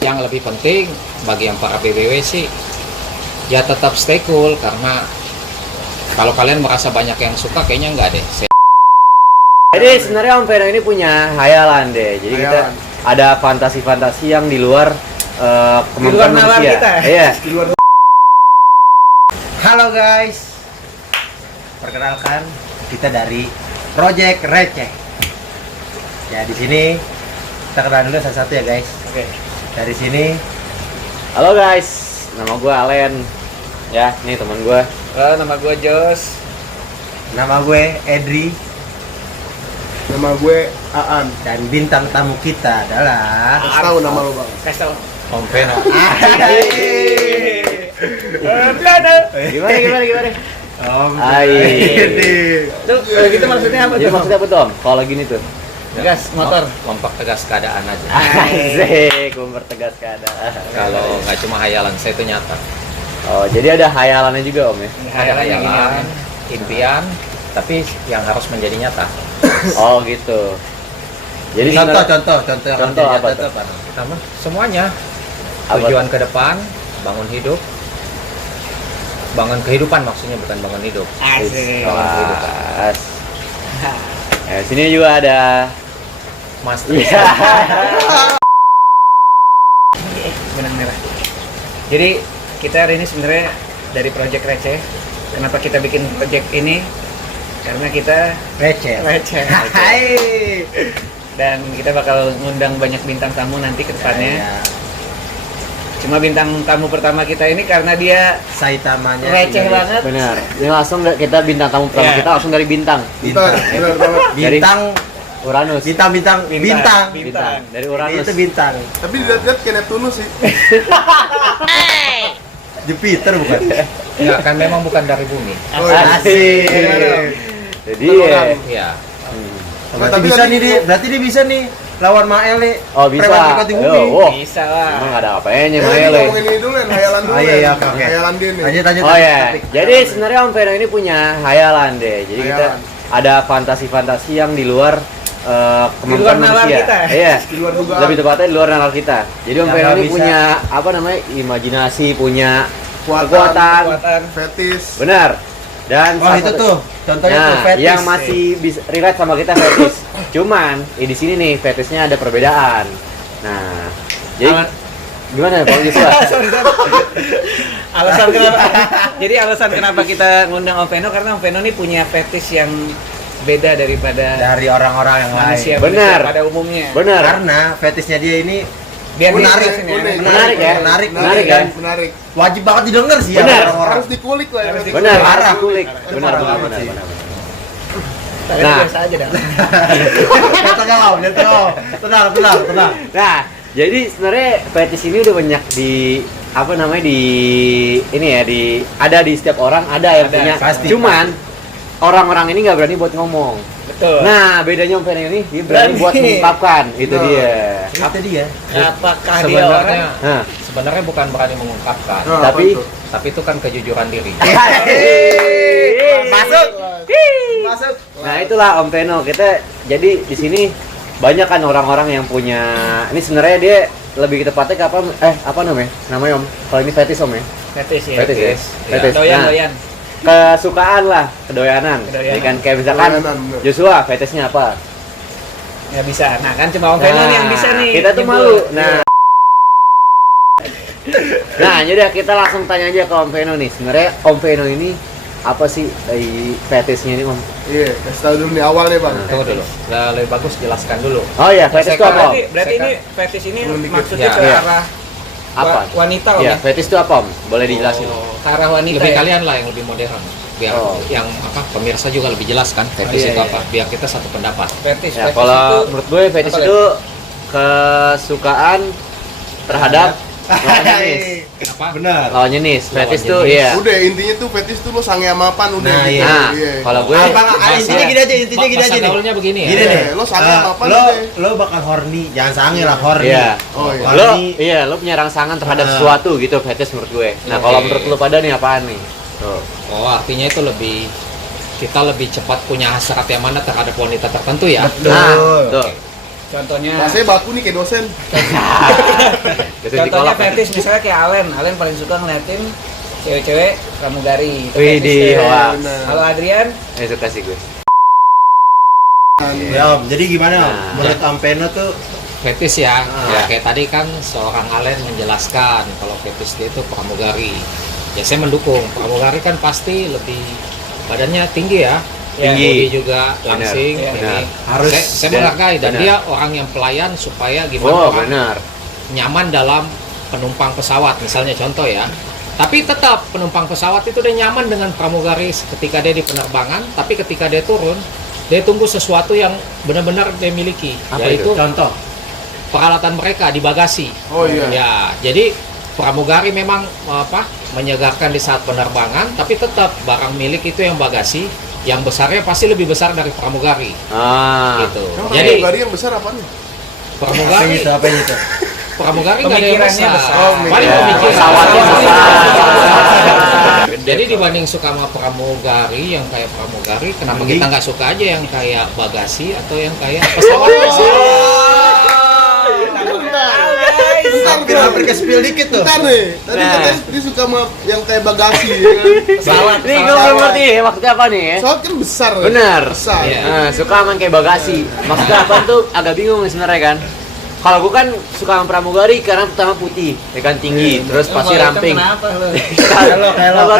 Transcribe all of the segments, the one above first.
yang lebih penting bagi yang para BBW sih ya tetap stay cool, karena kalau kalian merasa banyak yang suka kayaknya enggak deh. Jadi sebenarnya Om Veno ini punya hayalan deh. Jadi kita ada fantasi-fantasi yang di luar kemampuan manusia. Kita. Iya. Di luar. Halo guys, perkenalkan kita dari Project Receh. Ya di sini kita kenal dulu satu-satu ya guys. Oke. Dari sini, Halo guys, nama gue Alen. Ya, nih teman gue. Nama gue Jos. nama gue Edri, Nama gue Aan. dan bintang tamu kita adalah Kasih tahu nama lo, Bang. Kasih tau. Om Veno. Gimana? Om Hai. Edri. Tuh, gitu maksudnya apa Jadi maksudnya apa tuh Om? Kalau gini tuh? Tegas motor. Mempertegas keadaan aja. Asik, mempertegas keadaan. Kalau nggak cuma hayalan, saya itu nyata. Oh, jadi ada hayalannya juga Om ya? Ada hayalan, impian, tapi yang harus menjadi nyata. Oh gitu. Jadi Contoh sebenarnya- yang Contoh menjadi apa nyata tuh? apa? Pertama, semuanya. Apa Tujuan ke depan, bangun hidup. Bangun kehidupan maksudnya, bukan bangun hidup. Asik. Bangun kehidupan. Pas. Ya, sini juga ada Mas Iya. Benang merah. Jadi kita hari ini sebenarnya dari Project Receh. Kenapa kita bikin project ini? Karena kita Receh. receh. Hai. Dan kita bakal ngundang banyak bintang tamu nanti ke depannya. Ya, Cuma bintang tamu pertama kita ini karena dia Saitamanya receh Indonesia. banget. benar. Ini langsung kita bintang tamu pertama Iya. kita langsung dari bintang. Bintang. Benar banget. Bintang, Uranus. bintang. Bintang. Dari Ini Uranus. itu bintang. Tapi dilihat-lihat kayak Neptunus sih. Jupiter bukan? Ya kan memang bukan dari bumi. Oh, iya. Asik. Jadi Ya. Berarti Tapi bisa tadi nih, dia, berarti dia bisa nih lawan Mael nih. Oh bisa. Preman di bumi. Wah. Bisa lah. Emang ada apa-apanya Ini Mael. ngomongin ini dulu, Len. Hayalan dulu. Oh iya, Len. iya, oke. Hayalan dia nih. Lanjut. Oh ya. topik. Jadi sebenarnya Om Veno ini punya hayalan deh. Jadi kita Hayalan. ada fantasi-fantasi yang di luar kemampuan nalar manusia. kita. Iya. Di luar dugaan. Lebih tepatnya di luar nalar kita. Jadi Om Yang Veno nggak ini bisa. punya apa namanya? Imajinasi, punya Kekuatan. Kekuatan. Fetis. Benar. Dan Oh salah itu satu- tuh, contohnya Nah, tuh fetis. yang masih bisa relate sama kita fetis. Cuman di sini nih fetisnya ada perbedaan. Nah, jadi Aman. gimana Pak Joshua? Alasan kenapa? Jadi alasan kenapa kita ngundang Om Veno karena Om Veno ini punya fetish yang beda daripada dari orang-orang yang manusia lain. Benar. pada umumnya. Benar. Karena fetisnya dia ini Biar Menarik, dijelasin ya. Unik. Menarik ya? Menarik, Menarik kan? ya? Menarik. Wajib banget didengar sih ya Benar. orang-orang. Harus dikulik lah. Harus ya. Benar, Parah. harus kulik. Itu Benar, parah benar, banget benar, sih. benar. Tapi Nah. biasa aja dah. Jangan tenang. Tenang. Nah, jadi sebenarnya fetish ini udah banyak di apa namanya di ini ya ada di setiap orang ada yang Ada, punya. pasti. Cuman orang-orang ini nggak berani buat ngomong. Betul. Nah, bedanya Om Veno ini dia berani Berani. buat mengungkapkan. Itu Nah. dia. Itu dia. Apakah dia orang? Sebenarnya Nah, sebenarnya bukan berani mengungkapkan, Nah, Tapi- apa tuh? tapi itu kan kejujuran diri. Masuk. Masuk. nah itulah Om Veno. Kita jadi di sini banyak kan orang-orang yang punya ini sebenarnya dia lebih tepatnya ke apa namanya? Namanya Om. Kalau ini fetish Om ya. Fetish ya. Fetish ya. Fetish. Fetish. Doyan, Nah, doyan. kesukaan lah, kedoyanan. Kedoyanan. Jadi kan kayak misalkan Kedoyanan, bener. Joshua fetishnya apa? Nggak bisa. Nah kan cuma Om Veno nih yang bisa nih. Kita tuh nyebut. malu. Nah, yaudah kita langsung tanya aja ke Om Veno nih. Sebenarnya Om Veno ini apa sih dari fetishnya ini Om? Iya, kasih tahu dulu nih awalnya, Bang. Tunggu dulu. Nah, lebih bagus jelaskan dulu. Oh iya, fetish itu apa Om? Berarti ini fetish ini Belum dikit. maksudnya Ya. ke Iya. arah Apa? wanita Om Iya, ya? fetish itu apa Om? Boleh dijelasin Om? Ke arah wanita Lebih ya? kalian lah yang lebih modern. Biar Oh. yang apa pemirsa juga lebih jelas kan fetish iya, itu iya. apa. Biar kita satu pendapat. Fetish. Ya, Fetish kalau itu menurut gue fetish apa, itu kesukaan terhadap lawan jenis. Kenapa? Benar. Lawan jenis. Lawan Fetish tuh jenis. iya. Udah, intinya tuh fetis tuh lo sange sama apaan udah Nah, gitu. iya. Nah, Iya. kalau gue Intinya gini aja, intinya gini Bahasa aja nih. gaulnya begini ya. Gini Iya, nih. lo sange sama apaan lo udah. lo bakal horny, jangan sange lah horny. Iya. Oh iya. Lo Horny. iya, lo punya rangsangan terhadap Ah. sesuatu gitu fetish menurut gue. Nah, Oke. kalau menurut lo pada nih apaan nih? Tuh. Oh, artinya itu kita lebih cepat punya hasrat yang mana terhadap wanita tertentu ya. Betul. Nah, tuh. Contohnya Rasanya baku nih kayak dosen. contohnya fetish misalnya kayak Alen paling suka ngeliatin cewek-cewek pramugari. Itu Wih, fetish tuh. wah. Kalau Adrian, Suka sih gue. Ya Om, jadi gimana Om? Nah. Menurut Om Peno tuh Fetis ya. Ya. Kayak tadi kan seorang Alen menjelaskan kalau fetis dia itu pramugari. Ya saya mendukung. Pramugari kan pasti lebih badannya tinggi ya. Tinggi. Bodi juga langsing. Benar. Ini. Benar. Harus Saya menghargai dan benar. dia orang yang pelayan supaya gimana Oh, orang benar. nyaman dalam penumpang pesawat misalnya contoh ya. Tapi tetap penumpang pesawat itu dia nyaman dengan pramugari ketika dia di penerbangan, tapi ketika dia turun dia tunggu sesuatu yang benar-benar dia miliki, Apa yaitu itu? contoh. peralatan mereka di bagasi. Oh iya. Ya, jadi pramugari memang menyegarkan di saat penerbangan, tapi tetap barang milik itu yang bagasi, yang besarnya pasti lebih besar dari pramugari. Ah. Gitu. Emang Jadi pramugari yang besar apa nih? pramugari Apa itu? pramugari nggak ada yang Pemikirannya besar. besar. Oh, Paling Ya, pemikiran. pesawatnya besar. Jadi dibanding suka sama pramugari yang kayak pramugari, kenapa kita nggak suka aja yang kayak bagasi atau yang kayak pesawat? Hampir ke spill dikit tuh. Bentar nih. Tadi Nah. katanya dia suka sama yang kayak bagasi ya kan. pesawat. Nih gue belum ngerti ya maksudnya apa nih ya? Pesawat kan besar. ya? Benar. Besar. Iya. Nah, suka sama kayak bagasi. Maksudnya apa tuh agak bingung sebenarnya kan. Kalau gue kan suka sama pramugari karena pertama putih, ya kan tinggi, terus pasti ramping. Kenapa lu? Sabar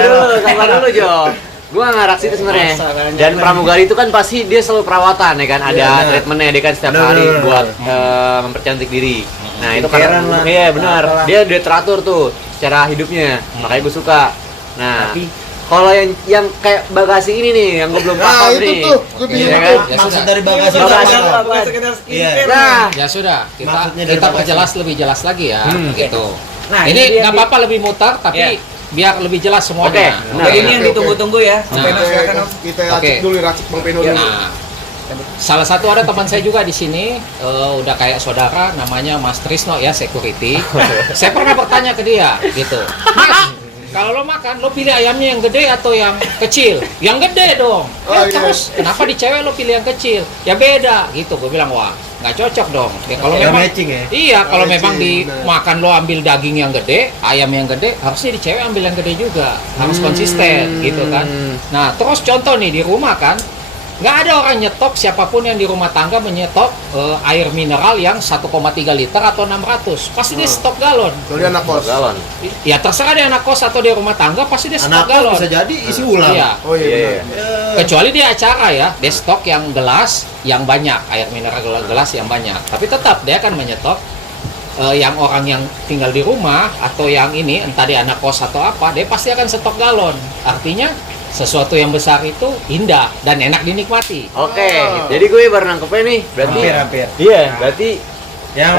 dulu Jo. Gue ngarah situ sebenarnya. Masa, banyak Dan lagi. pramugari itu kan pasti dia selalu perawatan ya kan, ada Iya, benar. treatmentnya dia kan setiap Benar, hari benar, buat benar. mempercantik diri. Nah itu Skincare-an kan, lah. iya benar. Apalah. Dia teratur tuh secara hidupnya, makanya gue suka. Nah, Tapi kalau yang kayak bagasi ini nih, yang gue belum Nah, paham itu nih. tuh, gue bingung Iya tuh. kan? Ya maksud sudah. dari bagasi Bagasi apa? apa? Bukan sekedar Iya. skincare. Nah, Ya sudah, kita Maksudnya dari kita bagasi. perjelas lebih jelas lagi ya, gitu. Nah, Ini dia nggak di- apa-apa lebih mutar, tapi Iya. biar lebih jelas semuanya. Oke, Nah, Nah, ini yang oke, ditunggu-tunggu ya. Nah. Peno silakan Om. Kita Oke. racik dulu, racik Bang Peno dulu. Nah, salah satu ada teman saya juga di sini, udah kayak saudara, namanya Mas Trisno ya, security. Saya pernah bertanya ke dia, gitu. Mas, kalau lo makan, lo pilih ayamnya yang gede atau yang kecil? Yang gede dong. Oh, iya. Terus kenapa di cewek lo pilih yang kecil? Ya beda, gitu. Gue bilang, wah, nggak cocok dong. Ya, kalau Nggak memang matching ya? Iya, kalau Matching, memang di benar. makan lo ambil daging yang gede, ayam yang gede, harusnya di cewek ambil yang gede juga. Harus konsisten, gitu kan. Nah, terus contoh nih di rumah kan, nggak ada orang nyetok, siapapun yang di rumah tangga menyetok air mineral yang 1,3 liter atau 600. Pasti dia stok galon. Kalau dia anak kos. galon. Ya terserah dia anak kos atau di rumah tangga, pasti dia stok Anak galon. bisa jadi isi ulang. Iya. Oh iya, Iya, benar. iya. Kecuali dia acara ya, dia stok yang gelas yang banyak, air mineral gelas yang banyak. Tapi tetap dia akan menyetok yang orang yang tinggal di rumah atau yang ini entah dia anak kos atau apa, dia pasti akan stok galon. Artinya sesuatu yang besar itu indah dan enak dinikmati. Oke, Oh. jadi gue baru nangkepnya nih. Berarti Hampir. iya, berarti Yang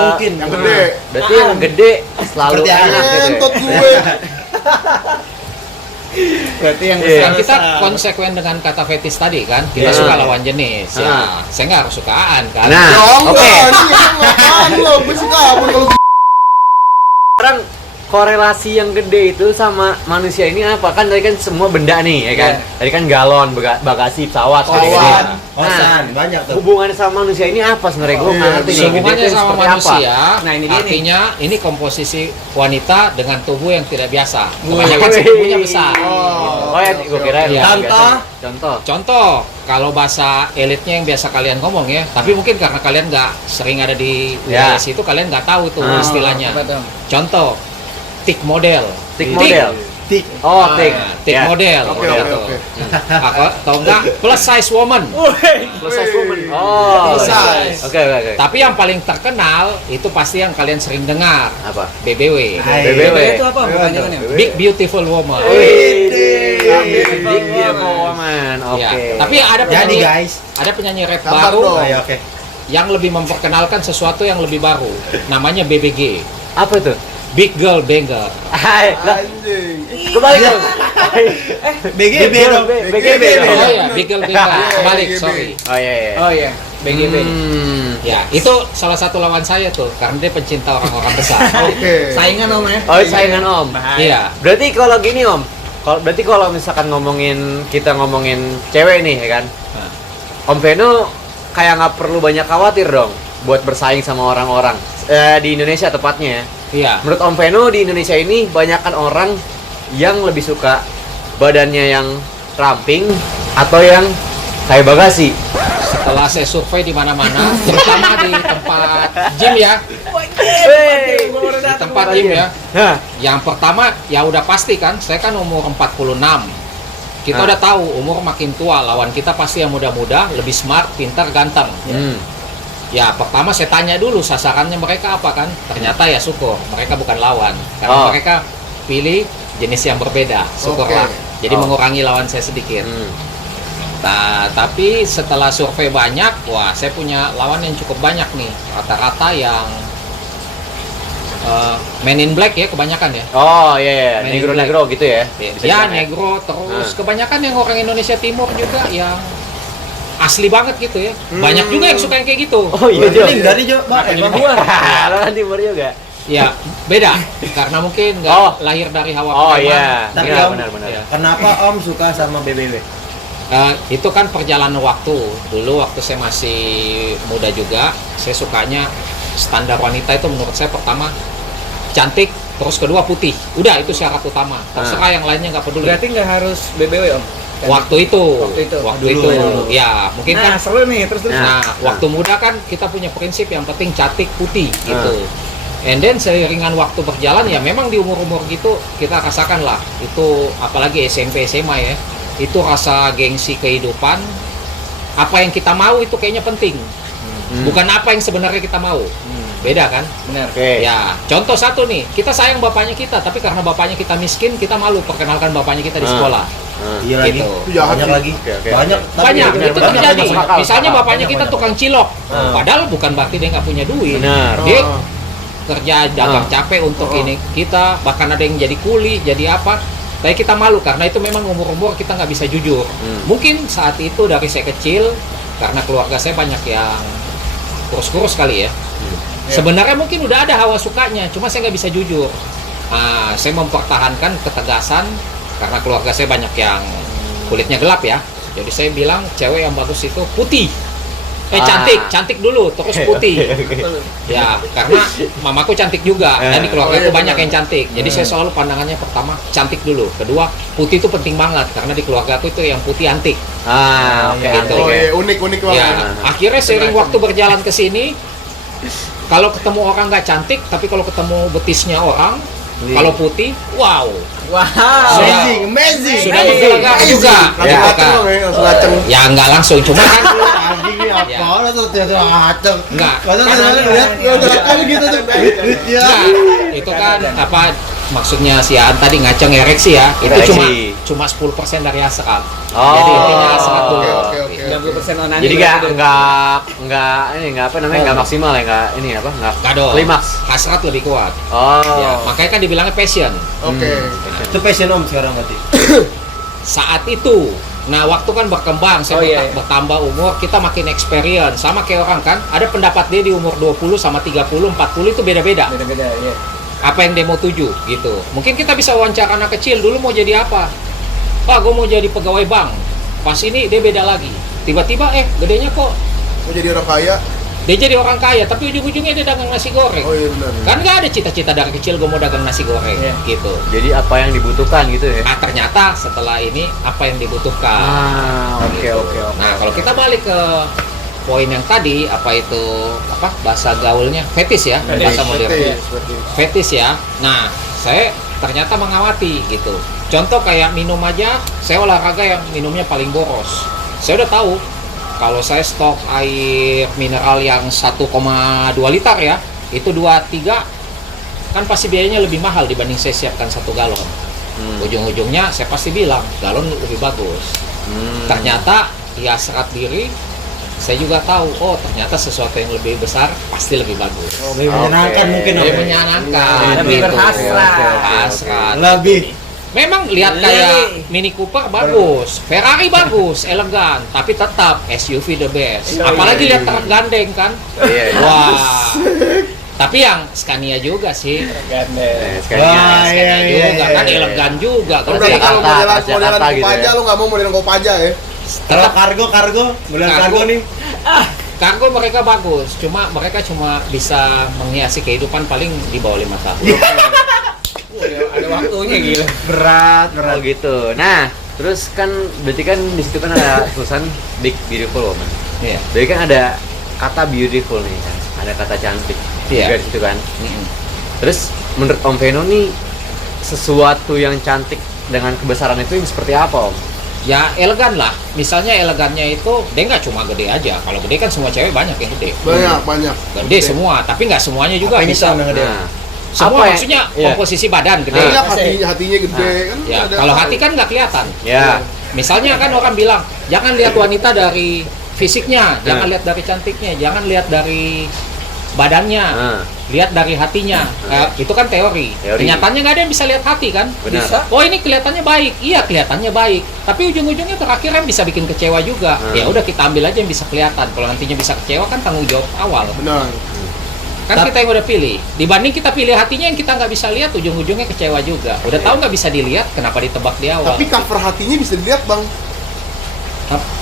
mungkin Yang gede. berarti yang gede selalu Seperti enak gitu. Entot Ya. gue. Berarti yang Iya. Kan kita konsekuen dengan kata fetis tadi kan, kita Iya. suka lawan jenis. Ya, Ah. saya nggak harus sukaan kan. Nah, Ya oke. enggak, ini emang apaan lo? Gue suka apa kalau Sekarang korelasi yang gede itu sama manusia ini apa? Kan tadi kan semua benda nih, ya kan? Iya. Tadi kan galon, bagasi, pesawat, Kosan. gede-gede. kosan banyak tuh. Hubungannya sama manusia ini apa sebenarnya? Gue Oh, nggak iya. ngerti nih. Hubungannya Gede itu sama seperti manusia, Nah, ini dia nih. artinya ini komposisi wanita dengan tubuh yang tidak biasa. Kebanyakan Wih. sih tubuhnya besar. Oh ya, Oke, gue oke, kira oke. yang Contoh? biasa. Contoh. Contoh, kalau bahasa elitnya yang biasa kalian ngomong ya, tapi mungkin karena kalian nggak sering ada di Ya. wilayah situ, kalian nggak tahu tuh Ah. istilahnya. Apa tuh? Contoh, tik model. Tik model. Tik. Oh, tik. Tik Ya. model. Oke, model oke, tuh. oke. Atau enggak plus size woman. Plus size woman. Oh. Plus size. Oke. Tapi yang paling terkenal itu pasti yang kalian sering dengar, Apa? BBW. Hai. BBW. Itu apa? Pertanyaannya? Big Beautiful Woman. Wih, Wih. Big beautiful woman. Oke. Ya, tapi ada Jadi penyanyi, guys. ada penyanyi rap Sabar baru dong. Ayo oke. yang lebih memperkenalkan sesuatu yang lebih baru. Namanya BBG. Apa itu? Big Girl Banger. Hai, lah, Anjing. kebalik dong. BGB dong. BGB dong. Oh ya, Big Girl Banger. Kebalik, BGB. sorry. Oh iya. Oh iya, BGB. Ya, itu salah satu lawan saya tuh, karena dia pencinta orang-orang besar. Oke. Saingan Om ya. Oh, saingan Om. Iya. Berarti kalau gini Om, berarti kalau misalkan kita ngomongin cewek nih, ya kan? Nah. Om Peno kayak nggak perlu banyak khawatir dong. buat bersaing sama orang-orang di Indonesia tepatnya ya. Iya. Menurut Om Veno di Indonesia ini banyakkan orang yang lebih suka badannya yang ramping atau yang kayak bagasi. Setelah saya survei di mana-mana, terutama di tempat gym ya, di tempat gym ya. Nah, Yang pertama ya udah pasti kan, saya kan umur 46. Kita Ah. udah tahu umur makin tua, lawan kita pasti yang muda-muda, lebih smart, pintar, ganteng. Ya pertama saya tanya dulu sasarannya mereka apa kan. Ternyata ya syukur, mereka bukan lawan. Karena Oh. mereka pilih jenis yang berbeda, syukurlah. Jadi Oh. mengurangi lawan saya sedikit. Nah, tapi setelah survei banyak, wah saya punya lawan yang cukup banyak nih. Rata-rata yang Men in Black ya kebanyakan ya. Oh iya, Men in negro-negro gitu ya. Bisa Ya dibilang negro terus Ah. kebanyakan yang orang Indonesia Timur juga yang asli banget gitu ya. Banyak juga yang suka yang kayak gitu. Oh iya, Jo. Mending dari Jo, Bang. Bang gua. Lo kan timur juga. Ya beda karena mungkin nggak Oh. lahir dari hawa Oh preman. iya, Tapi benar Om, benar. Ya. Kenapa Om suka sama BBW? Itu kan perjalanan waktu. Dulu waktu saya masih muda juga, saya sukanya standar wanita itu menurut saya pertama cantik, terus kedua putih. Udah itu syarat utama. Terserah yang lainnya nggak peduli. Berarti nggak harus BBW Om? Waktu itu, Waktu itu. Dulu. ya mungkin Nah, kan. seru nih, terus. Nah, waktu muda kan kita punya prinsip yang penting cantik putih gitu. And then seiringan waktu berjalan ya memang di umur-umur gitu kita rasakan lah itu apalagi SMP SMA ya itu rasa gengsi kehidupan apa yang kita mau itu kayaknya penting bukan apa yang sebenarnya kita mau beda kan Benar. Oke. ya contoh satu nih kita sayang bapaknya kita tapi karena bapaknya kita miskin kita malu perkenalkan bapaknya kita di sekolah Iya lagi. gitu. Itu jahat Banyak sih. lagi. Oke. Banyak. tapi banyak benar, itu banyak, terjadi masuk akal, misalnya masuk akal. bapaknya kita Banyak, tukang cilok Hmm. padahal bukan berarti dia nggak punya duit Benar. dia Oh. kerja dagang capek untuk ini kita bahkan ada yang jadi kuli jadi apa tapi kita malu karena itu memang umur-umur kita nggak bisa jujur mungkin saat itu dari saya kecil karena keluarga saya banyak yang kurus-kurus kali ya sebenarnya mungkin udah ada hawa sukanya cuma saya nggak bisa jujur saya mempertahankan ketegasan karena keluarga saya banyak yang kulitnya gelap ya jadi saya bilang cewek yang bagus itu putih cantik dulu terus putih ya karena mamaku cantik juga dan di keluarga aku banyak yang cantik jadi saya selalu pandangannya pertama cantik dulu kedua putih itu penting banget karena di keluarga aku itu yang putih antik Oke. Gitu. Oh iya, unik banget. ya akhirnya seiring waktu berjalan ke sini kalau ketemu orang nggak cantik tapi kalau ketemu betisnya orang kalau putih wow Wow. Sudah- amazing. sudah menggelegar juga Langsung ya, ngaceng kan? dong ya, langsung ngaceng. ya nggak langsung cuma kan Anjing ini apa? Ya. Lah tuh dia ngaceng. Enggak. Masa Kan saya ada- lihat kali gitu tuh. Ya. Nah, itu kan apa maksudnya si Aan tadi ngaceng ereksi ya itu Ereksi. cuma 10% dari hasrat Oh. jadi intinya hasrat dulu Oke. 90% onani. Jadi berarti nggak apa namanya nggak maksimal ya nggak ini apa nggak Nggak dong. klimaks. Hasrat lebih kuat Oh. ya makanya kan dibilangnya passion Oke. Itu passion Om sekarang berarti. saat itu nah waktu kan berkembang saya Oh, iya, iya. bertambah umur kita makin experience sama kayak orang kan ada pendapat dia di umur 20 sama 30 40 itu beda-beda Beda-beda, ya. apa yang dia mau tuju gitu mungkin kita bisa wawancara anak kecil dulu mau jadi apa Pak gue mau jadi pegawai bank pas ini dia beda lagi tiba-tiba gedenya kok Mau jadi orang kaya. dia jadi orang kaya tapi ujung-ujungnya dia dagang nasi goreng Oh iya benar. kan nggak ada cita-cita dari kecil gue mau dagang nasi goreng Iya. gitu Jadi apa yang dibutuhkan gitu ya? nah ternyata setelah ini apa yang dibutuhkan Oke. nah kalau kita balik ke poin yang tadi apa itu apa bahasa gaulnya fetis ya bahasa modern fetis ya nah saya ternyata mengamati gitu contoh kayak minum aja saya olahraga yang minumnya paling boros saya udah tahu kalau saya stok air mineral yang 1,2 liter ya itu 2-3 kan pasti biayanya lebih mahal dibanding saya siapkan 1 galon ujung-ujungnya saya pasti bilang galon lebih bagus ternyata ya serat diri saya juga tahu oh ternyata sesuatu yang lebih besar pasti lebih bagus Lebih menyenangkan mungkin Om. lebih menyenangkan Lebih gitu. berhasrat. Hasrat. Lebih. Memang lihat kayak Mini Cooper bagus, Ferrari bagus, elegan, tapi tetap SUV the best. Apalagi lihat truk gandeng kan, Iya. wah. Tapi yang Scania juga sih, Wah, Scania iya, juga kan elegan juga. Kan Kan berarti sih. kalau modelan Jakarta gitu Kopaja ya. lu nggak mau modelan Kopaja ya? Kalau kargo, bulan Kargo. kargo nih. Kargo mereka bagus, cuma mereka cuma bisa menghiasi kehidupan paling di bawah 5 tahun. Ada waktunya gitu. Berat, Oh gitu. Nah, terus kan berarti kan di situ kan ada tulisan Big Beautiful Woman. Iya. Berarti kan ada kata beautiful nih kan, ada kata cantik Iya. juga di situ kan. Mm-mm. Terus menurut Om Veno nih sesuatu yang cantik dengan kebesaran itu yang seperti apa Om? Ya elegan lah. Misalnya elegannya itu dia nggak cuma gede aja. Kalau gede kan semua cewek banyak yang gede. Banyak. Gede semua, tapi nggak semuanya juga Apa ini bisa. sama gede? Nah, Semua apa ya? maksudnya Iya. komposisi badan gede. Banyak hatinya gede kan. Ya, ada kalau tahu. hati kan nggak kelihatan. Ya. Misalnya kan orang bilang, jangan lihat wanita dari fisiknya, jangan Nah. lihat dari cantiknya, jangan lihat dari badannya, Nah, lihat dari hatinya. Itu kan teori. Teori. Kenyataannya nggak ada yang bisa lihat hati kan? benar. Bisa. Oh ini kelihatannya baik, iya kelihatannya baik. Tapi ujung-ujungnya terakhir kan bisa bikin kecewa juga. Ya udah kita ambil aja yang bisa kelihatan. Kalau nantinya bisa kecewa kan tanggung jawab awal. Benar. Kan kita yang udah pilih. Dibanding kita pilih hatinya yang kita nggak bisa lihat, ujung-ujungnya kecewa juga. Udah tahu nggak bisa dilihat, kenapa ditebak di awal? Tapi cover hatinya bisa dilihat bang.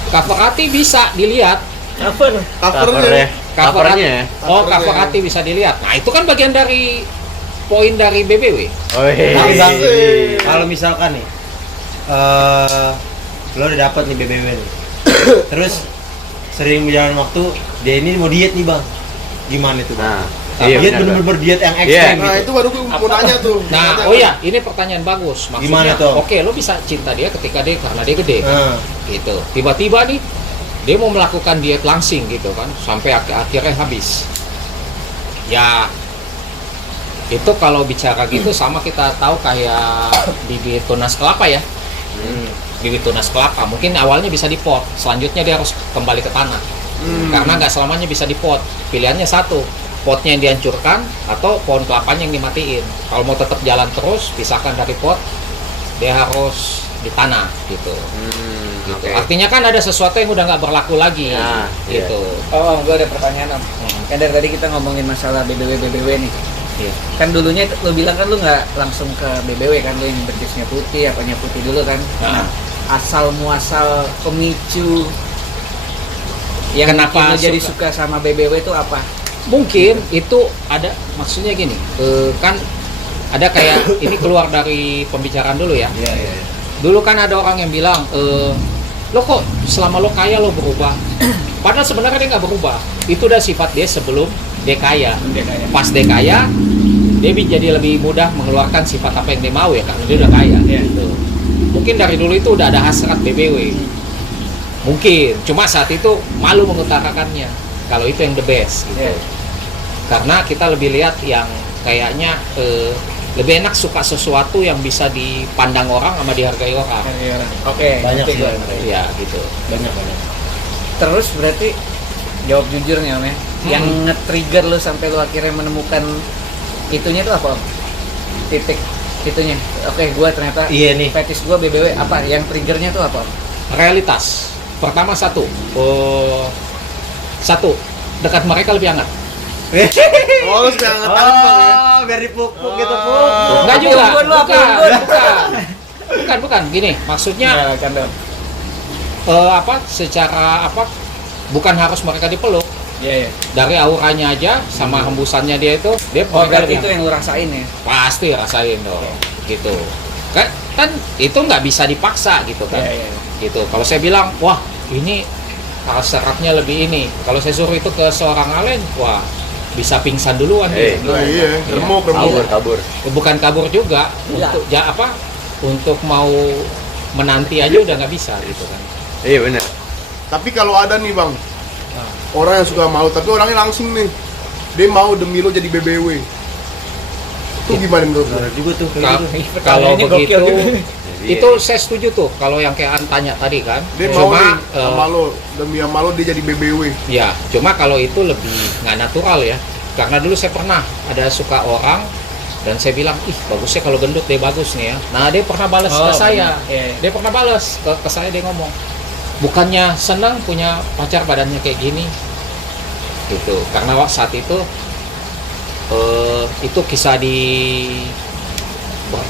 Cover hati bisa dilihat. Covernya. Covernya. Covernya ya? Oh, Covernya. cover hati bisa dilihat. Nah, itu kan bagian dari poin dari BBW. Oh iya. Tapi Bang, Asik. kalau misalkan nih, lo udah dapet nih BBW nih, terus sering berjalan waktu, dia ini mau diet nih bang, gimana itu bang? Nah, iya Diet benar. bener-bener diet yang Iya. ekstrem Nah gitu. itu baru gue mau nanya tuh. Nah, Nanya. oh ya, ini pertanyaan bagus. Maksudnya, Gimana tuh? oke, lo bisa cinta dia ketika dia karena dia gede, Nah, gitu. Tiba-tiba nih dia mau melakukan diet langsing gitu kan, sampai akhirnya habis. Ya, itu kalau bicara gitu sama kita tahu kayak bibit tunas kelapa ya. Bibit tunas kelapa mungkin awalnya bisa dipot, selanjutnya dia harus kembali ke tanah. Karena nggak selamanya bisa dipot. Pilihannya satu, potnya yang dihancurkan atau pohon kelapanya yang dimatiin. Kalau mau tetap jalan terus, pisahkan dari pot, dia harus di tanah gitu. Gitu. Oke. Artinya kan ada sesuatu yang udah nggak berlaku lagi, Nah, iya. gitu. Oh, gue ada pertanyaan Om. Kan dari tadi kita ngomongin masalah BBW nih. Iya. Kan dulunya lo bilang kan lo nggak langsung ke BBW kan, lo yang berjasnya putih, apanya putih dulu kan. Nah. Asal muasal pemicu yang Kenapa bikin lo jadi suka? suka sama BBW itu apa? Mungkin itu ada maksudnya gini, kan ada kayak ini keluar dari pembicaraan dulu ya. iya iya. Dulu kan ada orang yang bilang, lo kok selama lo kaya lo berubah? Padahal sebenarnya dia nggak berubah. Itu udah sifat dia sebelum dia kaya. Pas dia kaya, dia jadi lebih mudah mengeluarkan sifat apa yang dia mau ya karena dia udah kaya. Iya. Gitu. Mungkin dari dulu itu udah ada hasrat BBW. Mungkin, cuma saat itu malu mengutarakannya. Kalau itu yang the best gitu. Iya. Karena kita lebih lihat yang kayaknya lebih enak suka sesuatu yang bisa dipandang orang sama dihargai orang. Oke, Banyak ngerti sih, gua. banyak. Ya gitu. Banyak. Terus berarti jawab jujur nih Om ya. Yang nge-trigger lo sampai lo akhirnya menemukan itunya itu apa Om? Titik itunya. Oke, gua ternyata Iya nih. fetish gua BBW apa? Yang triggernya tuh apa Om? Realitas. Pertama satu, dekat mereka lebih hangat. Oh lu suka hangat bang ya. Oh, biar dipuk-puk gitu puk. Enggak Api juga, unggun lu, api bukan, unggun. bukan. Gini, maksudnya kan Om. secara bukan harus mereka dipeluk. Iya, iya. Dari auranya aja sama hembusannya dia itu, dia Oh, mereka berarti lebih itu yang lu rasain ya? pasti rasain dong, gitu. Kan itu nggak bisa dipaksa gitu kan. Iya, iya. Gitu. Kalau saya bilang, wah ini seratnya lebih ini. Kalau saya suruh itu ke seorang alen, wah bisa pingsan duluan. Eh, dia. Nah, iya, remuk. Kabur. Bukan kabur juga, Iya. untuk mau menanti aja udah nggak bisa gitu kan. Iya benar. Tapi kalau ada nih bang, Nah. orang yang suka mau, tapi orangnya langsing nih, dia mau demi lo jadi BBW. Itu gimana menurut lo? Benar juga tuh. kayak Ka- gitu. kalau Pertanyaannya begitu, gokil juga. itu saya setuju tuh. Kalau yang kayak An tanya tadi kan, Dia mau cuma nih sama lo, demi sama lo dia jadi BBW. ya, cuma kalau itu lebih nggak natural ya. Karena dulu saya pernah ada suka orang dan saya bilang, ih bagusnya kalau gendut dia bagus nih ya. Nah dia pernah balas Oh, ke saya, benar. Iya, iya. dia pernah balas ke saya, dia ngomong, bukannya senang punya pacar badannya kayak gini, gitu. Karena saat itu kisah di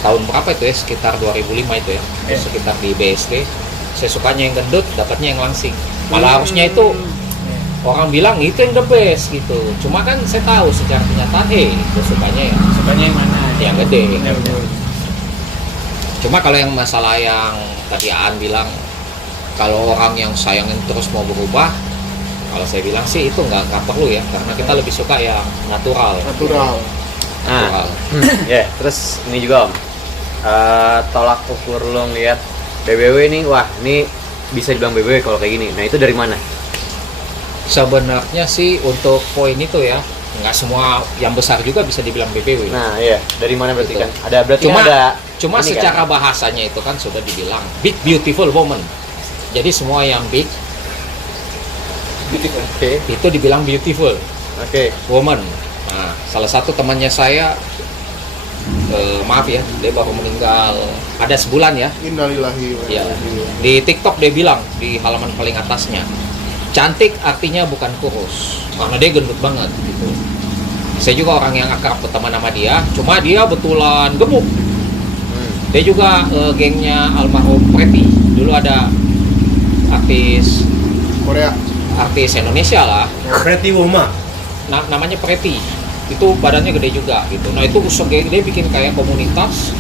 tahun berapa itu ya, sekitar 2005 itu ya, Iya. sekitar di BSD. Saya sukanya yang gendut, dapatnya yang langsing. Malah harusnya itu orang bilang itu yang the best gitu. Cuma kan saya tahu secara kenyataan itu sukanya Sukanya yang mana? yang gede. Cuma kalau yang masalah yang tadi Aan bilang kalau orang yang sayangin terus mau berubah, kalau saya bilang sih itu nggak perlu ya, karena kita lebih suka yang natural. Natural. Natural. Ya, terus ini juga Om. Tolak ukur lo ngeliat BBW nih, wah ini bisa dibilang BBW kalau kayak gini. Nah itu dari mana? Sebenarnya sih untuk poin itu ya, nggak semua yang besar juga bisa dibilang BBW. Nah iya, dari mana berarti Betul. kan? Ada berarti Cuma- ada. Cuma ini secara kan? bahasanya itu kan sudah dibilang big beautiful woman. Jadi semua yang big Oke, itu dibilang beautiful oke. woman. Nah, salah satu temannya saya, maaf ya, dia baru meninggal ada sebulan ya. Innalillahi wa Ya, inna ilaihi. di TikTok dia bilang di halaman paling atasnya, cantik artinya bukan kurus, karena dia gendut banget gitu. Saya juga orang yang akrab berteman sama dia, cuma dia betulan gemuk. Dia juga gengnya almarhum Preti. Dulu ada artis Korea. Indonesia lah, Pretty Woman. namanya Preti. Itu badannya gede juga gitu. Nah itu dia bikin kayak komunitas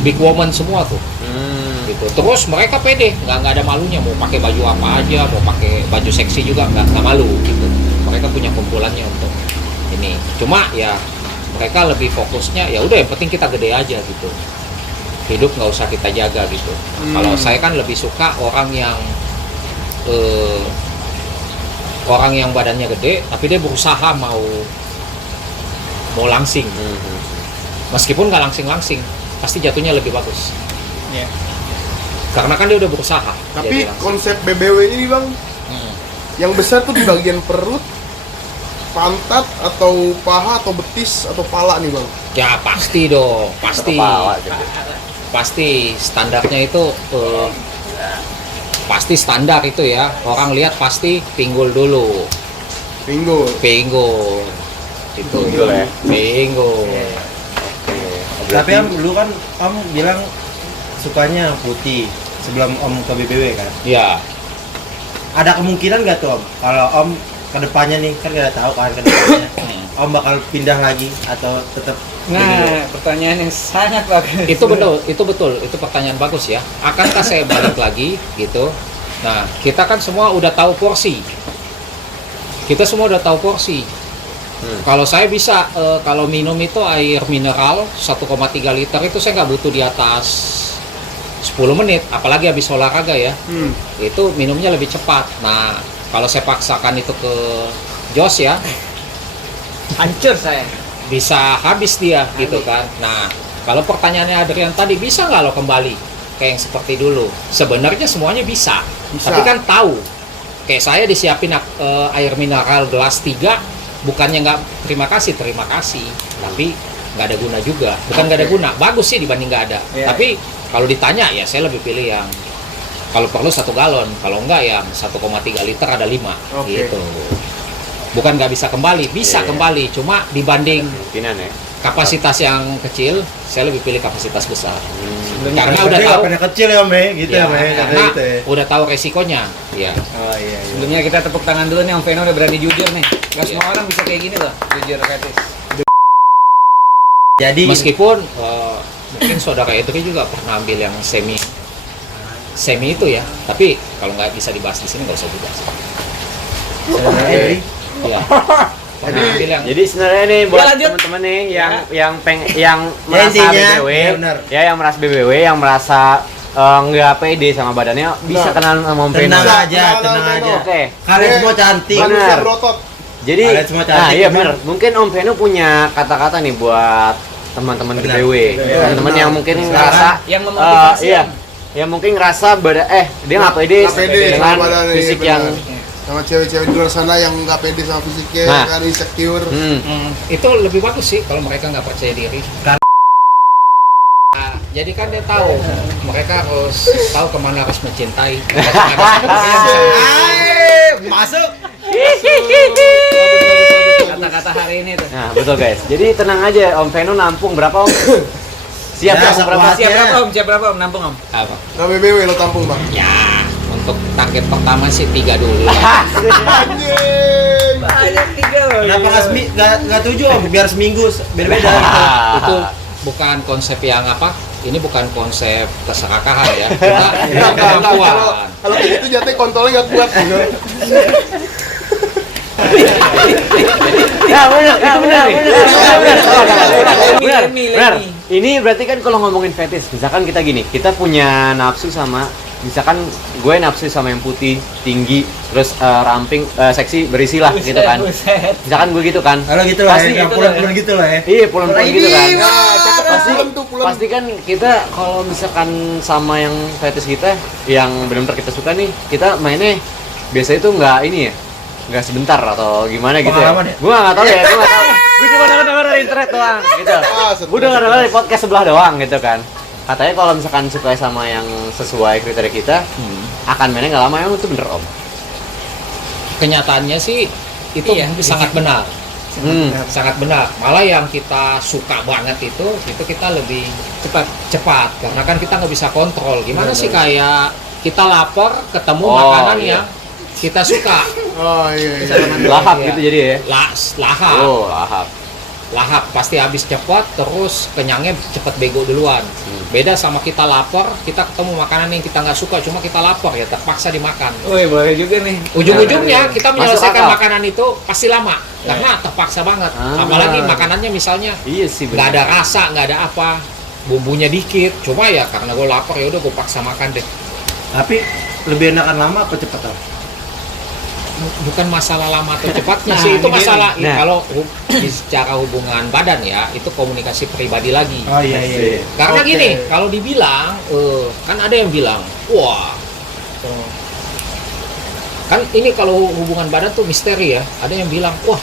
big woman semua tuh. Gitu. Terus mereka pede, nggak ada malunya, mau pakai baju apa aja, mau pakai baju seksi juga nggak malu gitu. Mereka punya kumpulannya untuk ini. Cuma ya mereka lebih fokusnya ya udah yang penting kita gede aja gitu. Hidup nggak usah kita jaga gitu. Kalau saya kan lebih suka orang yang badannya gede tapi dia berusaha mau langsing. Meskipun nggak langsing pasti jatuhnya lebih bagus. Iya. Karena kan dia udah berusaha. Tapi jadi langsing. konsep BBW ini Bang, yang besar tuh di bagian perut, pantat atau paha atau betis atau pala nih Bang. Ya pasti dong, pasti. Kepala gitu. Pasti standarnya itu pasti standar itu ya. Orang lihat pasti pinggul dulu. Pinggul. Pinggul. Itu. Pinggul ya? Pinggul. Tapi Om dulu kan Om bilang sukanya putih sebelum Om ke BBW kan. Ya. Ada kemungkinan nggak tuh Om kalau Om kedepannya nih kan nggak tahu kan kedepannya Om bakal pindah lagi atau tetap BBW? Nah, pertanyaan yang sangat bagus. Itu betul, itu pertanyaan bagus ya. Akankah saya balik lagi gitu? Nah, kita kan semua udah tahu porsi. Kita semua udah tahu porsi. Kalau saya bisa, kalau minum itu air mineral 1,3 liter itu saya nggak butuh di atas 10 menit, apalagi habis olahraga ya. Itu minumnya lebih cepat. Nah, kalau saya paksakan itu ke Jos ya, Hancur saya. bisa habis dia gitu kan. Nah, kalau pertanyaannya Adrian tadi, bisa nggak lo kembali kayak yang seperti dulu? Sebenarnya semuanya bisa. Bisa. Tapi kan tahu, kayak saya disiapin air mineral gelas 3, bukannya nggak terima kasih, tapi nggak ada guna juga. Bukan nggak ada guna, bagus sih dibanding nggak ada. Iya. Tapi kalau ditanya ya saya lebih pilih yang kalau perlu 1 galon, kalau enggak yang 1,3 liter ada 5 Oke. gitu. Bukan nggak bisa kembali, bisa Iya. kembali, cuma dibanding Kemungkinan ya. kapasitas yang kecil, saya lebih pilih kapasitas besar. Karena Berarti udah nggak tahu, pada kecil ya Om gitu ya Om karena karena gitu ya. udah tahu resikonya. Ya, Oh iya iya. Sebelumnya kita tepuk tangan dulu nih Om Veno udah berani jujur nih. Gak Iya. semua orang bisa kayak gini loh, jujur Fetis. Jadi meskipun mungkin saudara Edri juga pernah ambil yang semi itu ya, tapi kalau nggak bisa dibahas di sini nggak usah dibahas. Saudara Edri, Ya, pernah ambil yang Jadi sebenarnya nih buat lanjut. teman-teman nih yang merasa intinya, BBW, ya benar. ya yang merasa BBW, yang merasa nggak pede sama badannya, bisa Nah. kenalan sama Om Peno. tenang Bisa, aja, kenalan tenang Om aja. Peno. Oke. Kalian semua cantik. Bener. Manusia berotot. Jadi, Kalian semua cantik, nah iya kan? bener. Mungkin Om Peno punya kata-kata nih buat teman-teman Benar. BBW, Benar. teman-teman yang mungkin Sekarang ngerasa, yang memotivasi, iya, Om. yang mungkin ngerasa dia nggak pede Nggak pede dengan sama badannya, fisik benar. yang, Sama cewek-cewek di luar sana yang nggak pede sama fisiknya, Nah. kan insecure. itu lebih bagus sih kalau mereka nggak percaya diri. Karena- Nah, jadi kan dia tahu, mereka harus tahu kemana harus mencintai. masuk. Kata-kata hari ini tuh. Nah betul guys. Jadi tenang aja, Om Peno nampung berapa Om? Siap Ya, nampung berapa? sepuasnya. Siap berapa Om? Nampung Om. Apa? Nah BBW lo tampung Bang. Ya, untuk target pertama sih 3 dulu. Anjing. Banyak 3 loh. Kenapa nggak 7 Om? Biar seminggu beda-beda. Itu bukan konsep yang apa? Ini bukan konsep keserakahan ya. Kita kemampuan. Kalau kayak gitu jatuh kontolnya nggak kuat. Ya benar, benar. Leni. Ini berarti kan kalau ngomongin fetish, misalkan kita gini, kita punya nafsu sama, misalkan gue nafsu sama yang putih, tinggi, terus ramping, seksi, berisi lah gitu kan. Buset. Misalkan gue gitu kan. Kalau gitu lah, Pasti ya, gitu pulang-pulang gitu lah ya. Iya, pulang-pulang gitu kan. Nah, cakep Pasti, pulen tuh pulen. pasti kan kita kalau misalkan sama yang fetish kita, yang benar-benar kita suka nih, kita mainnya biasanya itu nggak ini ya, nggak sebentar atau gimana gitu ya. Pengalaman ya? Gue nggak tahu ya, gue nggak tahu. Gue cuma dengar dari internet doang gitu. Gue dengar dari podcast sebelah doang gitu kan. Katanya kalau misalkan suka sama yang sesuai kriteria kita, akan mainnya nggak lama. Emang itu bener Om? Kenyataannya sih itu Iya, sangat benar. Hmm. Sangat benar. Malah yang kita suka banget itu kita lebih cepat karena kan kita nggak bisa kontrol. Gimana sih kayak kita lapar ketemu Oh, makanan iya. yang kita suka. Oh iya. Lahap Iya. gitu jadi ya. Lahap. Oh, lahap. Lahap pasti habis cepat, terus kenyangnya cepet bego duluan. Beda sama kita lapar, kita ketemu makanan yang kita nggak suka, cuma kita lapar ya terpaksa dimakan. Woi, boleh juga nih. Ujung-ujungnya kita Masuk menyelesaikan akal. makanan itu pasti lama karena terpaksa banget. Ah. Apalagi makanannya misalnya Iya sih nggak bener. ada rasa, nggak ada apa, bumbunya dikit. Cuma ya karena gue lapar ya udah gue paksa makan deh. Tapi lebih enakan lama apa cepet Om? Bukan masalah lama atau cepatnya Nah, sih, itu ini masalah dia. Nah. kalau secara hubungan badan ya itu komunikasi pribadi lagi. Oh iya iya. Karena Oke. gini, kalau dibilang, kan ada yang bilang, wah, kan ini kalau hubungan badan tuh misteri ya. Ada yang bilang, wah,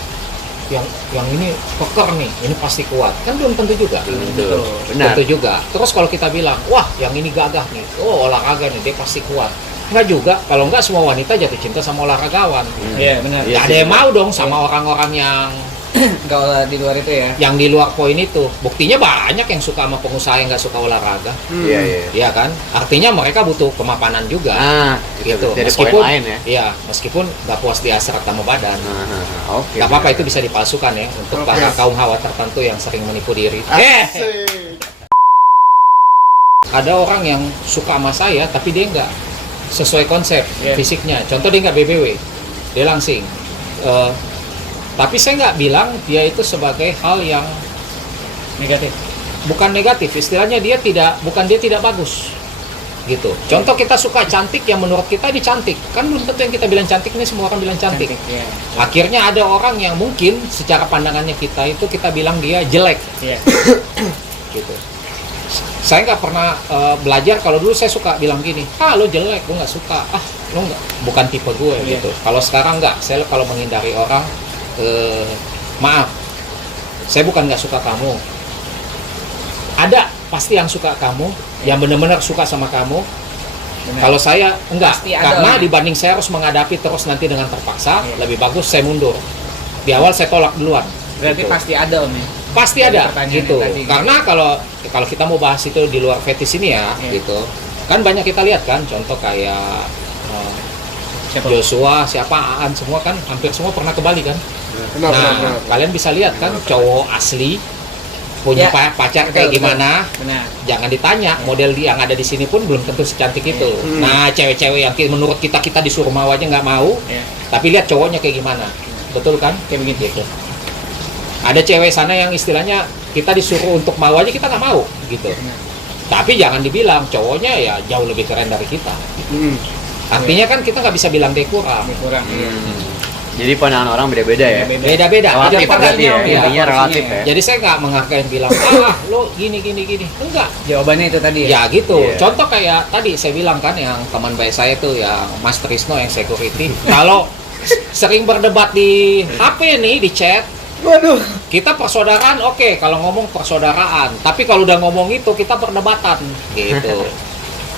yang ini keker nih, ini pasti kuat. Kan belum tentu juga. Betul. Benar. Tentu juga. Terus kalau kita bilang, wah, yang ini gagah nih, oh olahraga nih, dia pasti kuat. Enggak juga. Kalau enggak semua wanita jatuh cinta sama olahragawan. Iya, benar. Iya Nggak sih, ada yang benar. mau dong sama orang-orang Kalau di luar itu ya. yang di luar poin itu. Buktinya banyak yang suka sama pengusaha yang nggak suka olahraga. Iya, iya. Iya kan? Artinya mereka butuh kemapanan juga. Nah, Gitu. Jadi poin lain ya. Iya, meskipun nggak puas di hasrat sama badan. Oke. Nggak apa-apa, itu bisa dipalsukan ya untuk Oke. para kaum hawa tertentu yang sering menipu diri. Asik. Ada orang yang suka sama saya tapi dia nggak sesuai konsep Iya. fisiknya. Contoh dia nggak BBW, dia langsing. Tapi saya nggak bilang dia itu sebagai hal yang Negatif. bukan negatif, istilahnya dia tidak bagus gitu. Contoh kita suka cantik yang menurut kita ini cantik, kan belum tentu yang kita bilang cantik ini semua orang bilang cantik. Iya. Akhirnya ada orang yang mungkin secara pandangannya kita bilang dia jelek Iya. gitu. Saya nggak pernah belajar. Kalau dulu saya suka bilang gini, lo jelek, gue nggak suka, lo nggak, bukan tipe gue Iya. gitu. Kalau sekarang nggak, saya kalau menghindari orang, maaf, saya bukan nggak suka kamu. Ada pasti yang suka kamu, yang benar-benar suka sama kamu. Benar. Kalau saya enggak, Pasti ada karena orang. dibanding saya harus menghadapi terus nanti dengan terpaksa, Iya. lebih bagus saya mundur. Di awal saya tolak duluan. Berarti Gitu. pasti ada Om ya. Pasti Dari ada pertanyaan gitu. yang tadi. Karena kalau kita mau bahas itu di luar fetis ini ya, Iya. gitu. Kan banyak kita lihat kan, contoh kayak Siapa? Joshua, siapa Aan, semua kan hampir semua pernah ke Bali kan. Benar, benar, Nah, benar. kalian bisa lihat kan cowok asli punya Ya. pacar Betul, kayak betul. gimana. Benar. Jangan ditanya, model yang ada di sini pun belum tentu secantik itu. Hmm. Nah, cewek-cewek yang menurut kita disuruh mau aja nggak mau, Iya. tapi lihat cowoknya kayak gimana. Betul kan? Kayak begitu. Gitu. Ada cewek sana yang istilahnya kita disuruh untuk mau aja kita nggak mau gitu. Tapi jangan dibilang cowoknya ya jauh lebih keren dari kita. Hmm. Artinya kan kita nggak bisa bilang dia kurang. Ini kurang. Iya. Jadi pandangan orang beda-beda ya. Beda-beda. Relatif Jadi kita nggak berarti ya. nyampe. Intinya relatif ya. Jadi saya nggak menghargai bilang, lo gini. Enggak. Jawabannya itu tadi ya. Ya gitu. Iya. Contoh kayak tadi saya bilang kan yang teman baik saya tuh yang Mas Trisno yang security. Kalau sering berdebat di HP nih, di chat, Waduh. kita persaudaraan oke, kalau ngomong persaudaraan. Tapi kalau udah ngomong itu kita perdebatan gitu.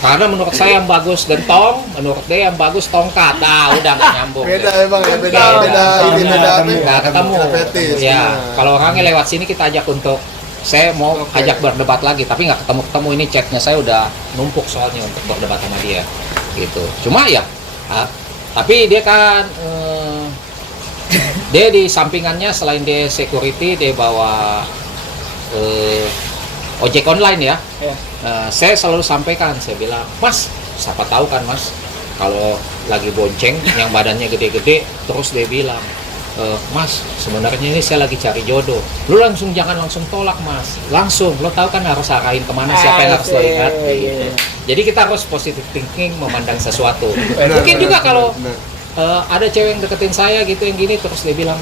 Karena menurut saya yang bagus gentong, menurut dia yang bagus tongkat. Udah nggak nyambung. Beda emang ya, beda Beda. beda ini beda apa ya? Nggak ketemu. Beda fetis. Ya, Nah. kalau orangnya lewat sini kita ajak untuk saya mau Oke. ajak berdebat lagi, tapi nggak ketemu ini chatnya saya udah numpuk soalnya untuk berdebat sama dia. gitu. Cuma ya, tapi dia kan dia di sampingannya selain dia security, dia bawa ojek online ya. Iya. Saya selalu sampaikan, saya bilang, Mas, siapa tahu kan Mas, kalau lagi bonceng yang badannya gede-gede, terus dia bilang, Mas, sebenarnya ini saya lagi cari jodoh. Lu jangan langsung tolak Mas, langsung. Lo tahu kan harus arahin kemana, siapa yang harus lo lihat. Gitu. Jadi kita harus positive thinking, memandang sesuatu. Mungkin juga kalau ada cewek yang deketin saya gitu yang gini, terus dia bilang,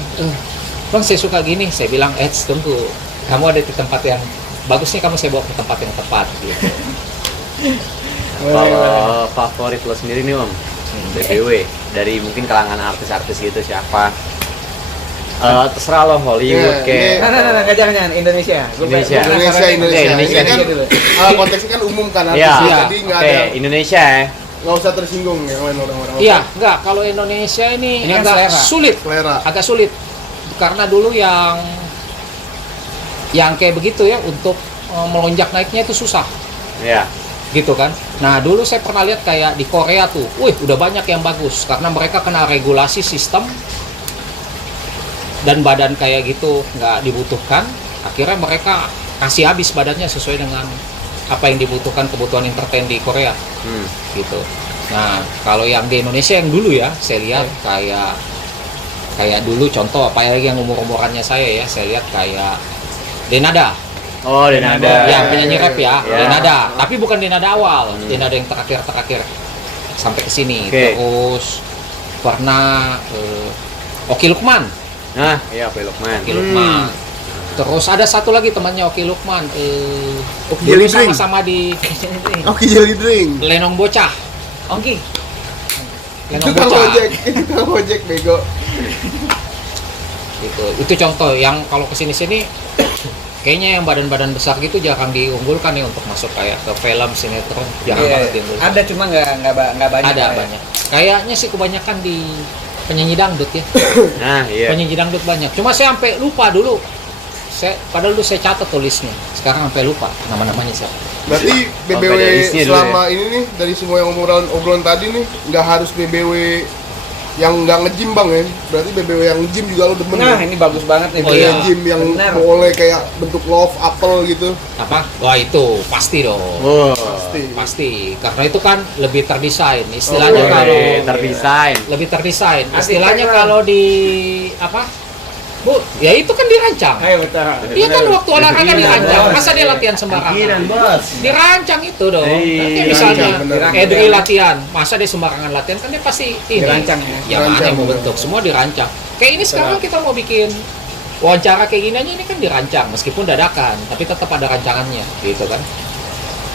Bang saya suka gini, saya bilang, tunggu, kamu ada di tempat yang bagusnya, kamu saya bawa ke tempat yang tepat gitu. Kalau favorit lo sendiri nih Om, BBW dari mungkin kalangan artis-artis gitu siapa? Terserah lo, Hollywood kayak. Nah, jangan Indonesia. Indonesia. Ini kan dulu. konteksnya kan umum kan artis, Iya. jadi nggak Oke, ada, Indonesia ya. nggak usah tersinggung yang lain orang-orang. Iya, enggak, kalau Indonesia ini Ini kan agak selera. sulit, Selera. agak sulit. Karena dulu yang kayak begitu ya, untuk melonjak naiknya itu susah. Iya. Gitu kan. Nah, dulu saya pernah lihat kayak di Korea tuh, udah banyak yang bagus karena mereka kena regulasi sistem dan badan kayak gitu nggak dibutuhkan. Akhirnya mereka kasih habis badannya sesuai dengan apa yang dibutuhkan, kebutuhan entertain di Korea. Gitu. Nah, kalau yang di Indonesia yang dulu ya, saya lihat kayak dulu contoh apalagi yang umur-umurannya saya ya, saya lihat kayak Denada. Oh, Denada. Ya, penyanyi rap ya, Ya. Denada. Tapi bukan Denada awal, Denada yang terakhir sampai ke sini. Oke. Terus pernah Oki Lukman. Nah, iya Pak Lukman. Oki Lukman. Terus ada satu lagi temannya Oki Lukman. Oki Dulu Jelly Drink. sama-sama di Oke, Jelly Drink. Lenong Bocah. Ongki. Itu Lenong kan Bocah. ojek bego. Itu contoh yang kalau kesini-sini kayaknya yang badan-badan besar gitu jarang diunggulkan ya untuk masuk kayak ke film, sinetron, jarang Iya, banget diunggulkan. ada cuma nggak banyak. Ada lah ya. banyak. Kayaknya sih kebanyakan di penyanyi dangdut ya. Nah, iya. Penyanyi dangdut banyak. Cuma saya sampai lupa dulu. Padahal dulu saya catat tulisnya. Sekarang sampai lupa nama-namanya siapa. Berarti BBW Sampai dari isinya dulu selama ini nih, dari semua yang obrolan tadi nih, nggak harus BBW yang nggak nge-gym Bang ya. Berarti BBW yang gym juga lo demen. Nah, ya? ini bagus banget nih. Oh, iya. Gym yang Benar. boleh kayak bentuk love apple gitu. Apa? Wah itu pasti dong. Oh, Pasti. Karena itu kan lebih terdesain. Istilahnya Oh, kalau terdesain. lebih terdesain. Arsitek Istilahnya lah. kalau di apa? Bu, ya itu kan dirancang. Ayo betul. Dia kan waktu olahraga dirancang. Masa dia latihan sembarangan? Keinginan bos. Dirancang itu dong. Iya, Nanti misalnya bener. Edri latihan, masa dia sembarangan latihan, kan dia pasti ini. Dirancang ya. Yang mana Dirancang, yang mau bener. bentuk, semua dirancang. Kayak ini sekarang kita mau bikin wawancara kayak gini aja, ini kan dirancang meskipun dadakan, tapi tetap ada rancangannya, gitu kan?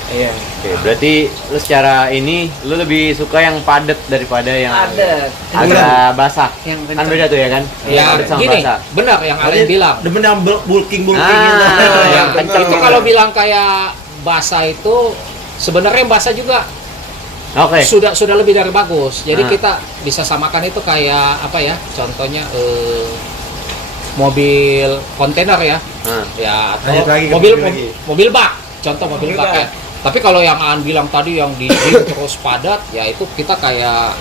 Iya. Oke, berarti lu secara ini lu lebih suka yang padat daripada yang Ada. agak basah. Yang Kan beda tuh ya kan? Ya, Padat sama gini, basah. benar yang Alen bilang. Demen yang bulking Ah, gitu. yang Ya, kencang. itu kalau bilang kayak basah itu sebenarnya basah juga Oke. sudah lebih dari bagus. Jadi Ah. kita bisa samakan itu kayak apa ya? Contohnya mobil kontainer ya. Nah, Ya atau Lanjut lagi ke mobil mobil lagi. mobil bak. Contoh mobil Mobil bak bak. ya. Tapi kalau yang Aan bilang tadi yang di gym terus padat, ya itu kita kayak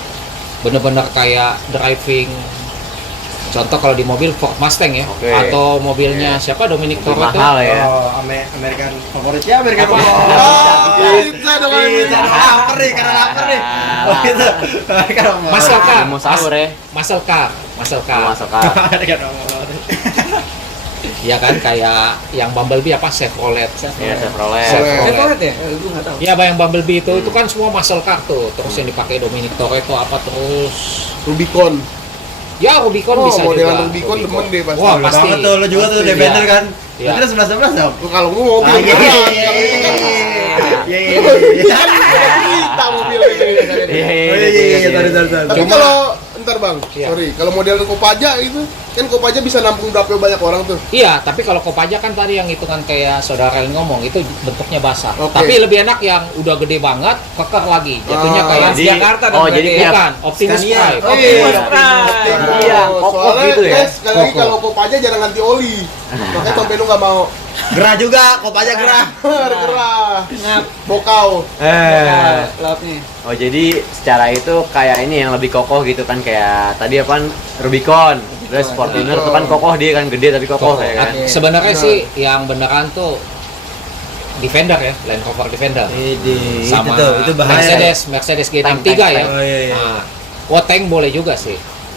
bener-bener kayak driving. Contoh kalau di mobil Ford Mustang ya, Oke. atau mobilnya siapa Dominic lebih Toretto. mahal ya. Oh, American favoritnya American Apa? favorit. Pizza dong. Pizza, lapar nih, karena lapar nih. Oh gitu. American favorit. Muscle car. Mau sahur ya. Muscle car. Masuk ke American favorit. Ya kan kayak yang Bumblebee apa Chevrolet. ya Chevrolet. Chevrolet. Chevrolet ya? Gue nggak tahu. Iya, yang Bumblebee itu kan semua muscle car tuh. Terus yang dipakai Dominic Toretto apa terus? Rubicon. Ya Rubicon Oh, bisa modelan juga. Rubicon demen deh pasti. Wah, Udah pasti. banget tuh, lo juga tuh Pasti. Defender Iya. kan? Iya. Berarti 11-11 dong? Kalau gua mobil Ah, iya, beneran. iya, Kalau itu kan iya, iya, kan beda cerita mobil ini. Iya, Oh, iya, iya, sorry. Tapi Cuma- kalau ntar Bang, Iya. sorry, kalau model Kopaja itu Kan Kopaja bisa nampung berapa banyak orang tuh. Iya, tapi kalau Kopaja kan tadi yang hitungan kayak saudara El ngomong itu bentuknya basah. Oke. Tapi lebih enak yang udah gede banget, keker lagi. Jatuhnya Ah, kayak jadi- Jakarta dong oh, jadi berarti ya. bukan Optimus Scania. Prime. Optimus Iya. Prime. Iya, kokoh Soalnya gitu ya. guys, sekali lagi Kokoh. kalau Kopaja jarang ganti oli. Makanya Bang Beno nggak mau. Gerah juga, Kopaja gerah. Gerah. Ngap. Bokau. Lautnya. Oh jadi secara itu kayak ini yang lebih kokoh gitu kan, kayak tadi apaan Rubicon, terus Fortuner itu kan kokoh, dia kan gede tapi kokoh ya kan. Oke. Sebenarnya Benar. sih yang beneran tuh Defender ya, Land Rover Defender. Sama itu bahaya. Mercedes Tank, G63 ya. tank. Oh, iya, iya. Nah, tank boleh juga sih.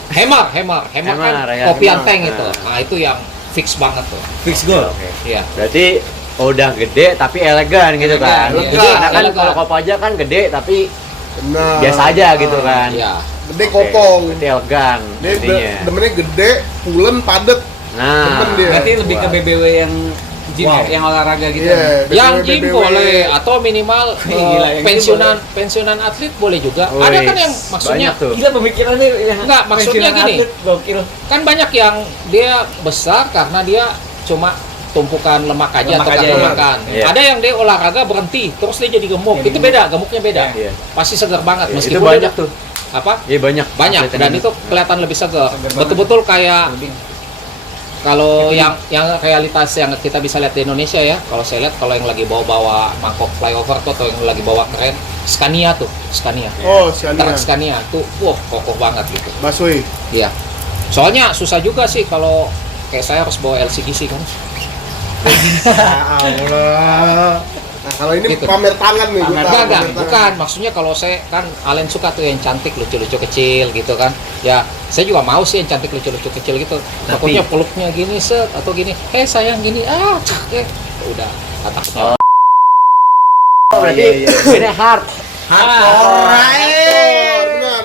Hammer kan Hammer, ya. kopian Hammer. tank itu. Nah. Nah, itu yang fix banget tuh. Fix goal. Oke. Iya. Berarti udah gede tapi elegan gitu kan. Elegan, Jadi karena kan elegan. kalau Kopaja kan gede tapi Benar. biasa aja gitu kan. Iya. Gede Oke, kopong. Berarti elegan Dia intinya. demennya gede, pulen, padet. Nah, demen dia. Berarti lebih ke Wah. BBW yang gym Wow. ya, yang olahraga gitu. Iya, Yang BBW. gym boleh atau minimal Gila, yang gym pensiunan atlet boleh juga. Wih, Ada kan yang maksudnya banyak tuh. Gila pemikirannya yang Enggak, maksudnya pensiunan gini. atlet, gokil. kan banyak yang dia besar karena dia cuma tumpukan lemak aja Lemak atau aja, karena iya. makan. Iya. Ada yang dia olahraga berhenti terus dia jadi gemuk. Jadi Itu gemuk. beda, gemuknya beda. Iya. Pasti segar banget Ya, itu meskipun banyak dia- tuh. Apa? Iya banyak. Banyak Atlet dan yang itu kelihatan lebih segar. Segar banget. Betul-betul kayak Puding. kalau yang realitas yang kita bisa lihat di Indonesia ya. Kalau saya lihat kalau yang lagi bawa-bawa mangkok flyover tuh atau yang lagi bawa keren, Scania. Oh, Scania. Truk Scania tuh wah kokoh banget gitu. Busway. Iya. Soalnya susah juga sih kalau kayak saya harus bawa LCGC kan. Ya Allah. Nah, kalau ini Gitu. pamer tangan nih, Pamer gua tahu, Enggak, pamer tangan. bukan. Maksudnya kalau saya kan Alen suka tuh yang cantik lucu-lucu kecil gitu kan. Ya, saya juga mau sih yang cantik lucu-lucu kecil gitu. Takutnya peluknya gini set atau gini. Sayang gini. Udah kataknya. Oh, berarti Iya, iya. ini hard. Hardcore, benar.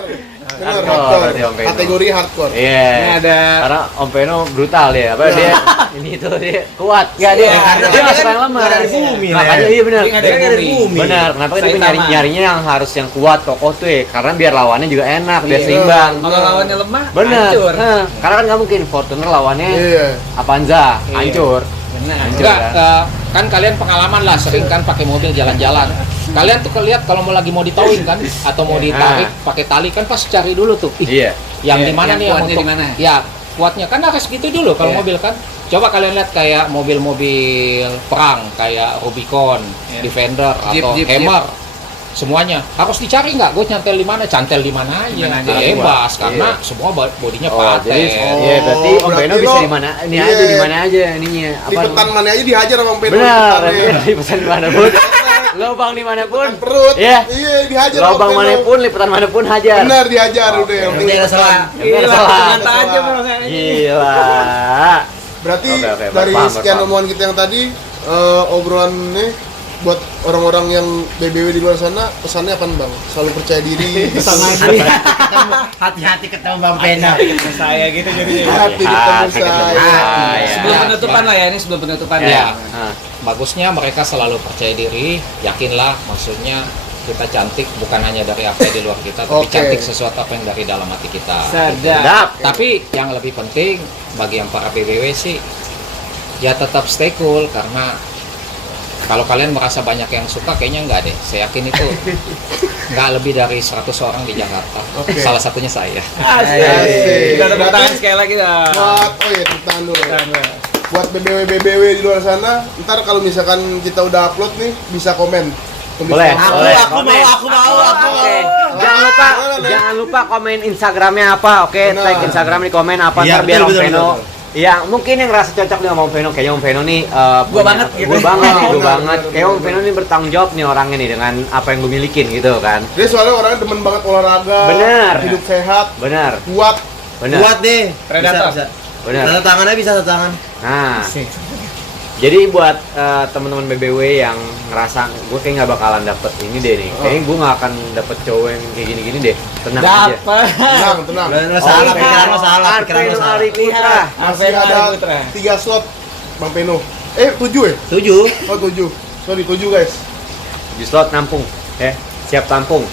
Benar, Hardcore hardcore. berarti Om Beno. Kategori hardcore. Iya. Ini ada Karena Om Peno brutal dia, apa dia ini tuh dia kuat. Enggak dia. Iya, karena dia dia masuk kan yang lemah. nggak dari bumi lah Makanya ya. iya benar. Dia nggak dari bumi. Benar, kenapa kita Saitama. nyarinya yang harus yang kuat, kokoh tuh ya? Karena biar lawannya juga enak, biar Iya. seimbang. kalau lawannya lemah, Benar. hancur. Karena kan nggak mungkin Fortuner lawannya Iya. Avanza, Iya. hancur. Benar. Hancur. Enggak, kan kalian pengalaman lah sering kan pakai mobil jalan-jalan. Kalian tuh lihat kalau mau lagi mau ditowing kan atau mau ditarik pakai tali kan pasti cari dulu tuh. Ih, Iya. yang Iya, di mana yang nih yang kuatnya untuk di mana? ya kuatnya kan harus gitu dulu kalau Iya. mobil kan. Coba kalian lihat kayak mobil-mobil perang kayak Rubicon, Iya. Defender Jeep, atau Jeep, Hammer. Semuanya harus dicari nggak? Gue nyantel di mana? Cantel di mana aja. Mana aja. Bebas karena Iya. semua bodinya Oh, paten. jadi iya berarti Om berarti Beno bisa lo- di mana? Ini iya. aja di mana aja ininya. Lipetan mana aja dihajar sama Beno. Benar, lipetannya. lipetan di mana pun. Lubang di mana pun. Lipetan perut. Iya. Iya, dihajar sama Lubang Beno. manapun, lipetan manapun hajar. Benar dihajar udah. Yang penting Yang salah. Yang Gila, salah. ternyata aja bro. Gila. Berarti Oke, dari paham, sekian paham. omongan kita yang tadi, obrolan ini buat orang-orang yang BBW di luar sana, pesannya apa Bang? Selalu percaya diri. Hati-hati ketemu Bang Pena. Saya gitu jadinya. Hati ketemu Hati ketemu saya. saya. Sebelum Ya, penutupan ya. lah ya, ini sebelum penutupan Ya. ya. Nah, Bagusnya mereka selalu percaya diri, yakinlah, maksudnya kita cantik bukan hanya dari apa yang di luar kita, tapi Oke. cantik sesuatu apa yang dari dalam hati kita. Sadar. sedap. Tapi yang lebih penting bagi yang para BBW sih, ya tetap stay cool karena kalau kalian merasa banyak yang suka, kayaknya enggak deh. Saya yakin itu nggak lebih dari 100 orang di Jakarta. Oke. Salah satunya saya. Asik. Kita tepuk tangan Berarti sekali lagi dah. buat tepuk tangan dulu. Buat BBW di luar sana, ntar kalau misalkan kita udah upload nih, bisa komen. Tulis Boleh, nama. boleh. Aku mau. Oke. Jangan lupa komen Instagramnya apa, oke? Benar. Tag Instagram di komen apa Iya, ntar biar Om betul, Peno. betul. Iya, mungkin yang ngerasa cocok nih sama Om Peno, kayaknya Om Peno nih punya- banget gitu. Gua banget, nih, gua Benar, banget. benar, Kayak Om benar. Peno nih bertanggung jawab nih orangnya nih dengan apa yang gue milikin gitu kan. Dia soalnya orangnya demen banget olahraga, Bener. hidup sehat, Benar, kuat. benar. Kuat deh. Predator. Bisa. Benar. Tanda tangannya bisa satu tangan. Nah, jadi buat teman-teman BBW yang ngerasa gue kayak nggak bakalan dapet ini deh nih, kayaknya gue nggak akan dapet cowok yang kayak gini-gini deh, tenang aja. Dapat. Tenang. Lo salah, Oke. pikiran lo salah, pikiran lo Arvin salah. Arifitra. Masih Arvin ada Putra. 3 slot Bang Peno. 7 ya? 7. Oh 7. Sorry 7 guys. Di slot nampung, siap tampung.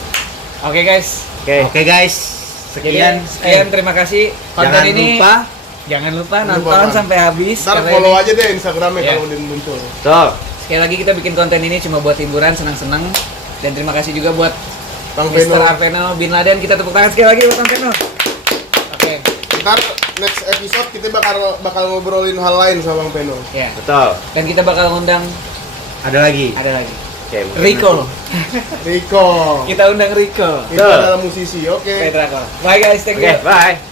Oke guys. Oke. Oke guys, Jadi sekian. sekian terima kasih konten Jangan ini. lupa Jangan lupa Jangan lupa, nonton Bang. sampai habis. Ntar karena follow ini- aja deh Instagramnya Ya. kalau udah muncul. Tuh. Sekali lagi kita bikin konten ini cuma buat hiburan, senang-senang. Dan terima kasih juga buat Bang Mr. Beno. Arveno Bin Laden. Kita tepuk tangan sekali lagi buat Bang Beno. Oke, Ntar next episode kita bakal ngobrolin hal lain sama Bang Beno. ya. Betul. Dan kita bakal ngundang Ada lagi. Oke, mungkin Rico. Rico. Kita undang Rico. Kita adalah musisi, oke. Oke, Drakor. Bye guys, thank Oke, you. bye.